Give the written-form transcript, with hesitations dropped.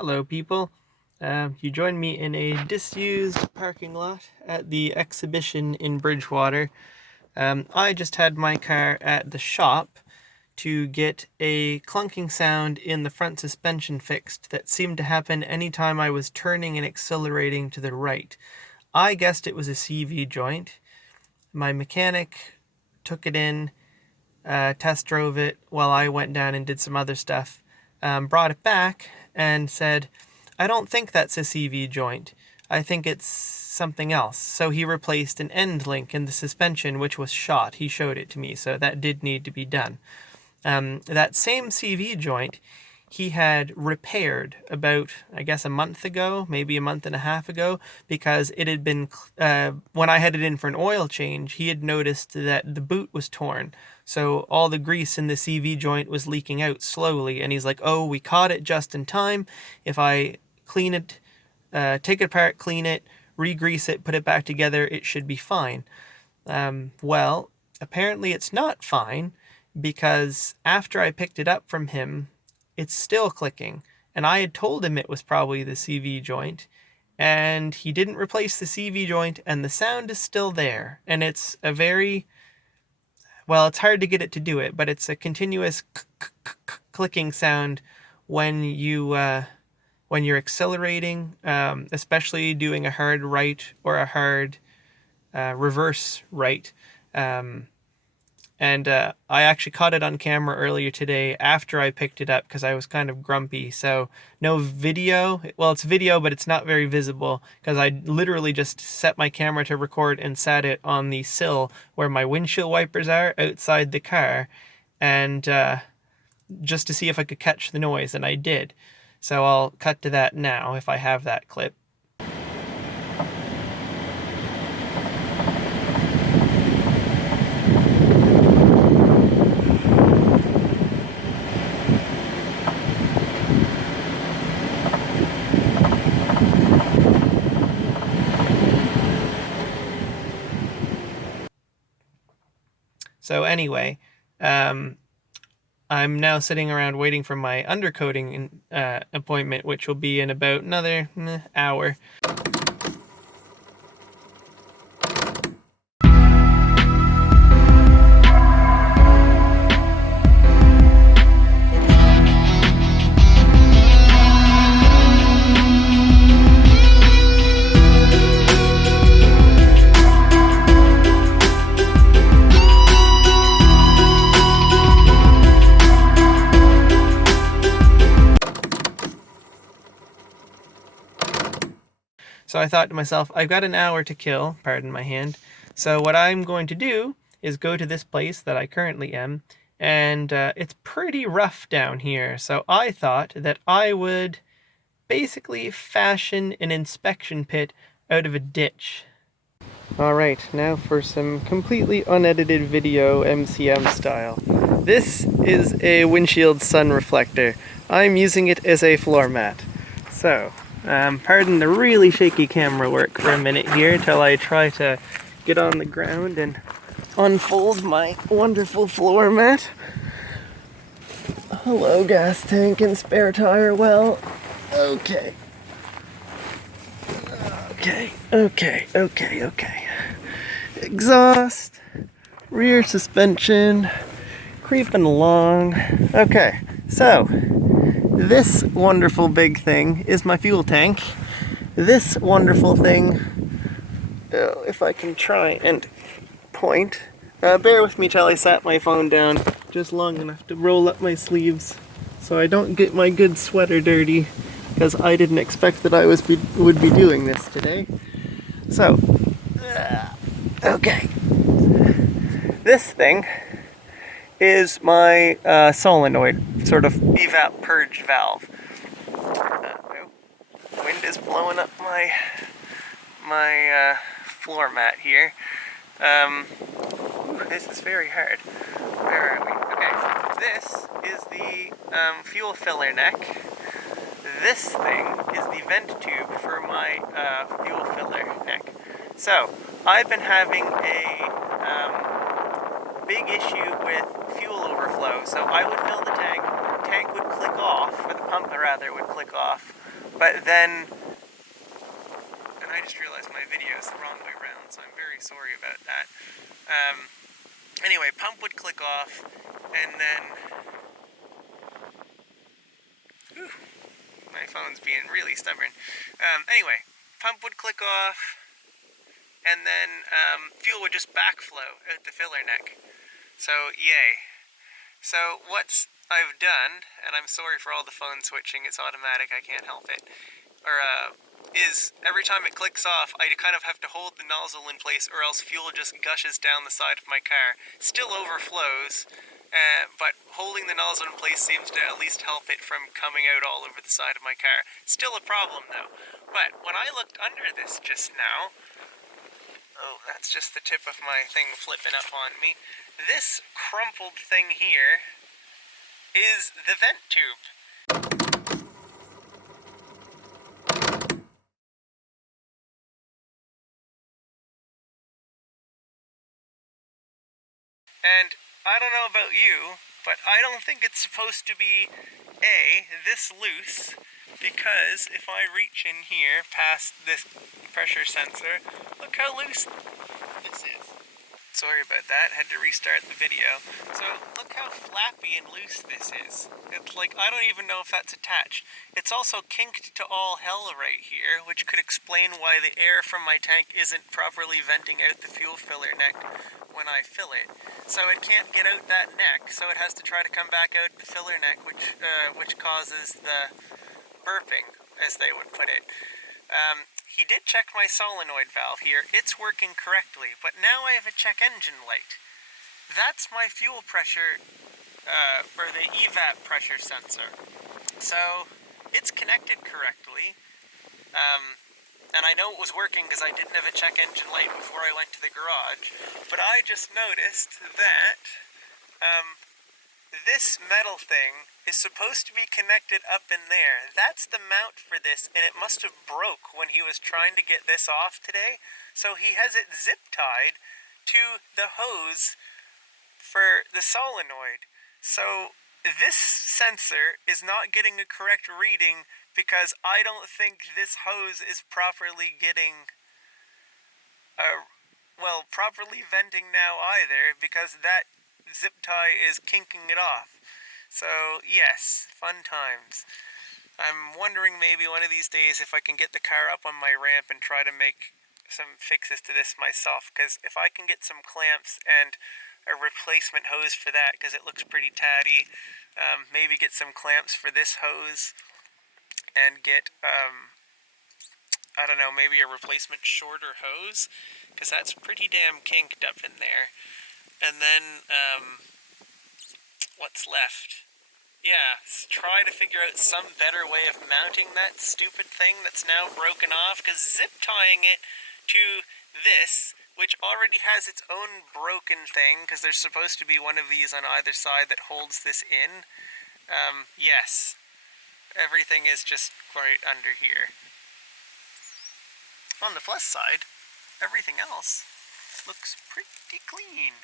Hello people, you joined me in a disused parking lot at the exhibition in Bridgewater. I just had my car at the shop to get a clunking sound in the front suspension fixed that seemed to happen anytime I was turning and accelerating to the right. I guessed it was a CV joint. My mechanic took it in, test drove it while I went down and did some other stuff, brought it back and said, I don't think that's a CV joint. I think it's something else. So he replaced an end link in the suspension, which was shot. He showed it to me, so that did need to be done. That same CV joint he had repaired about, I guess, a month ago, maybe a month and a half ago, because it had been, when I had it in for an oil change, he had noticed that the boot was torn. So all the grease in the CV joint was leaking out slowly, and he's like, oh, we caught it just in time. If I clean it, take it apart, clean it, re-grease it, put it back together, it should be fine. Well, apparently it's not fine, because after I picked it up from him, it's still clicking. And I had told him it was probably the CV joint, and he didn't replace the CV joint, and the sound is still there. And it's a very, well, it's hard to get it to do it, but it's a continuous clicking sound when you're accelerating, especially doing a hard right or a hard reverse right. And I actually caught it on camera earlier today after I picked it up because I was kind of grumpy. So no video. Well, it's video, but it's not very visible because I literally just set my camera to record and sat it on the sill where my windshield wipers are outside the car, and just to see if I could catch the noise, and I did. So I'll cut to that now if I have that clip. So anyway, I'm now sitting around waiting for my undercoating appointment, which will be in about another hour. So I thought to myself, I've got an hour to kill, pardon my hand. So what I'm going to do is go to this place that I currently am, and it's pretty rough down here. So I thought that I would basically fashion an inspection pit out of a ditch. Alright, now for some completely unedited video MCM style. This is a windshield sun reflector. I'm using it as a floor mat. So, pardon the really shaky camera work for a minute here till I try to get on the ground and unfold my wonderful floor mat. Hello, gas tank and spare tire well. Okay. Okay. Exhaust, rear suspension, creeping along. Okay, so this wonderful big thing is my fuel tank. This wonderful thing, if I can try and point, bear with me till I sat my phone down just long enough to roll up my sleeves so I don't get my good sweater dirty, because I didn't expect that I would be doing this today. So, okay. This thing is my solenoid, sort of EVAP purge valve. Wind is blowing up my floor mat here. This is very hard. Where are we? Okay, this is the fuel filler neck. This thing is the vent tube for my fuel filler neck. So, I've been having a big issue with fuel overflow. So I would fill the tank would click off for the pump rather would click off, but then, and I just realized my video is the wrong way around, so I'm very sorry about that. Anyway, pump would click off, and then, whew, my phone's being really stubborn. Anyway, pump would click off, and then fuel would just backflow out the filler neck. So, yay. So what I've done, and I'm sorry for all the phone switching, it's automatic, I can't help it, is every time it clicks off, I kind of have to hold the nozzle in place or else fuel just gushes down the side of my car. Still overflows, but holding the nozzle in place seems to at least help it from coming out all over the side of my car. Still a problem though. But when I looked under this just now, oh, that's just the tip of my thing flipping up on me. This crumpled thing here is the vent tube. And I don't know about you, but I don't think it's supposed to be, A, this loose, because if I reach in here past this pressure sensor, look how loose this is. Sorry about that, had to restart the video. So look how flappy and loose this is. It's like, I don't even know if that's attached. It's also kinked to all hell right here, which could explain why the air from my tank isn't properly venting out the fuel filler neck when I fill it. So it can't get out that neck, so it has to try to come back out the filler neck, which causes the burping, as they would put it. He did check my solenoid valve here. It's working correctly, but now I have a check engine light. That's my fuel pressure, or the EVAP pressure sensor. So it's connected correctly, and I know it was working because I didn't have a check engine light before I went to the garage, but I just noticed that this metal thing is supposed to be connected up in there. That's the mount for this, and it must have broke when he was trying to get this off today. So he has it zip tied to the hose for the solenoid. So this sensor is not getting a correct reading because I don't think this hose is properly getting properly venting now either, because that zip tie is kinking it off. So yes, fun times. I'm wondering maybe one of these days if I can get the car up on my ramp and try to make some fixes to this myself, because if I can get some clamps and a replacement hose for that, because it looks pretty tatty, maybe get some clamps for this hose and get I don't know, maybe a replacement shorter hose, because that's pretty damn kinked up in there. And then, what's left? Yeah, try to figure out some better way of mounting that stupid thing that's now broken off, because zip tying it to this, which already has its own broken thing, because there's supposed to be one of these on either side that holds this in, yes, everything is just right under here. On the plus side, everything else looks pretty clean.